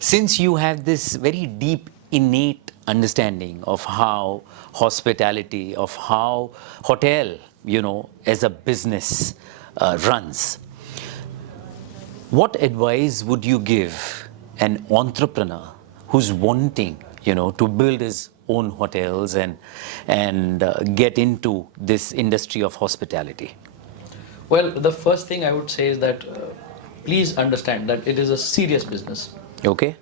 Since you have this very deep, innate understanding of how hospitality, of how hotel, as a business runs, what advice would you give an entrepreneur who's wanting, to build his own hotels and get into this industry of hospitality? Well, the first thing I would say is that please understand that it is a serious business. Okay.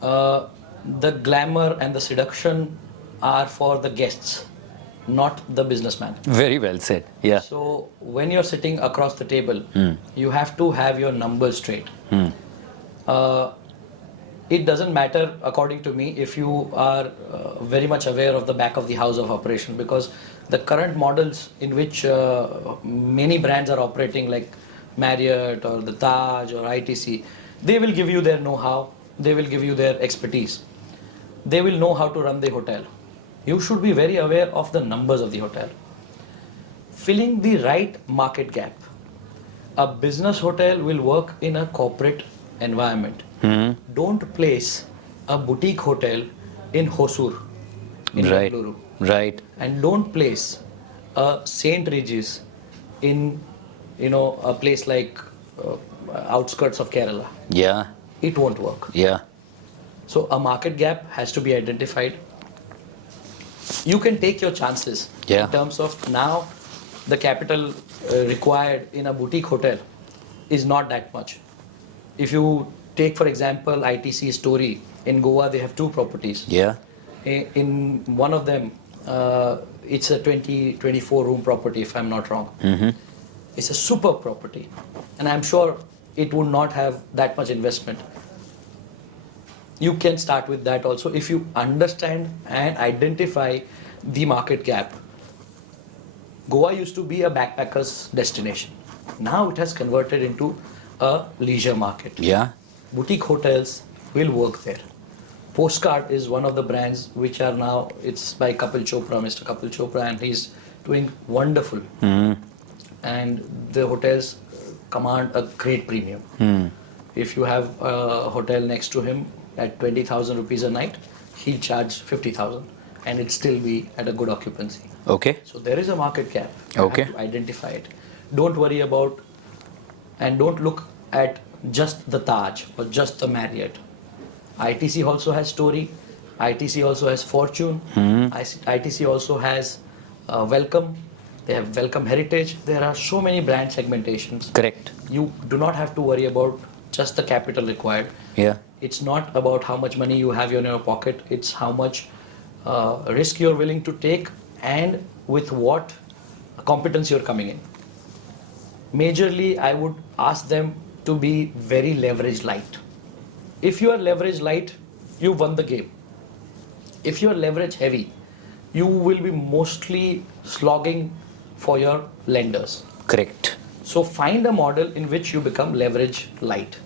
The glamour and the seduction are for the guests, not the businessman. Very well said. Yeah. So when you're sitting across the table, you have to have your numbers straight. It doesn't matter, according to me, if you are very much aware of the back of the house of operation, because the current models in which many brands are operating, like Marriott or the Taj or ITC, they will give you their know-how, they will give you their expertise. They will know how to run the hotel. You should be very aware of the numbers of the hotel. Filling the right market gap. A business hotel will work in a corporate environment. Don't place a boutique hotel in Hosur, in Bengaluru. Right. And don't place a St. Regis in, a place like outskirts of Kerala. Yeah. It won't work. Yeah. So a market gap has to be identified. You can take your chances in terms of now the capital required in a boutique hotel is not that much. If you take, for example, ITC Story in Goa, they have 2 properties. Yeah. In one of them, it's a 24 room property, if I'm not wrong. It's a superb property, and I'm sure it would not have that much investment. You can start with that also if you understand and identify the market gap. Goa used to be a backpackers destination. Now it has converted into a leisure market. Yeah. Boutique hotels will work there. Postcard is one of the brands which are now, it's by Kapil Chopra, Mr. Kapil Chopra, and he's doing wonderful. And the hotels command a great premium. If you have a hotel next to him at 20,000 rupees a night, he'll charge 50,000 and it'll still be at a good occupancy. Okay. So there is a market gap. Okay. You have to identify it. Don't worry about and don't look at just the Taj or just the Marriott. ITC also has Story. ITC also has Fortune. ITC also has Welcome. They have Welcome Heritage. There are so many brand segmentations. Correct. You do not have to worry about just the capital required. Yeah. It's not about how much money you have in your pocket. It's how much risk you're willing to take and with what competence you're coming in. Majorly, I would ask them to be very leverage light. If you are leverage light, you won the game. If you are leverage heavy, you will be mostly slogging for your lenders. Correct. So find a model in which you become leverage light.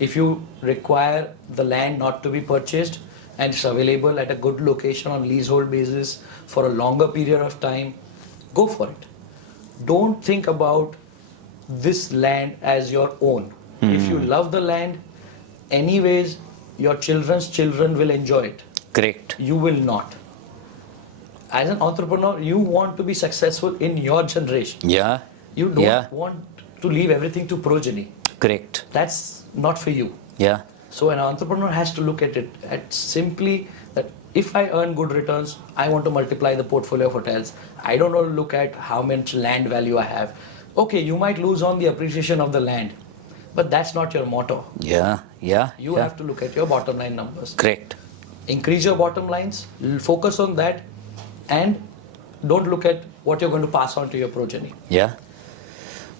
If you require the land not to be purchased and it's available at a good location on leasehold basis for a longer period of time, go for it. Don't think about this land as your own. If you love the land, anyways, your children's children will enjoy it. Correct. You will not. As an entrepreneur, you want to be successful in your generation. Yeah. You don't want to leave everything to progeny. Correct. That's not for you. Yeah. So an entrepreneur has to look at it at simply that if I earn good returns, I want to multiply the portfolio of hotels. I don't want to look at how much land value I have. Okay, you might lose on the appreciation of the land, but that's not your motto. Yeah. Yeah. You have to look at your bottom line numbers. Correct. Increase your bottom lines, focus on that, and don't look at what you're going to pass on to your progeny. Yeah.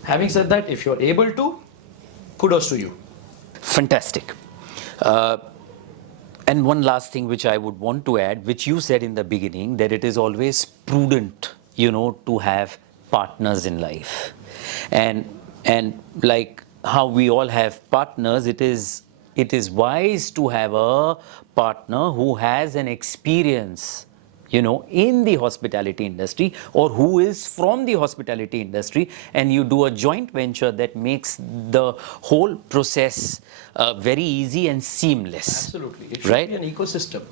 Having said that, if you're able to, kudos to you. Fantastic. And one last thing which I would want to add, which you said in the beginning, that it is always prudent, to have partners in life. And like how we all have partners, it is wise to have a partner who has an experience, in the hospitality industry, or who is from the hospitality industry, and you do a joint venture that makes the whole process very easy and seamless. Absolutely. It should Right? be an ecosystem.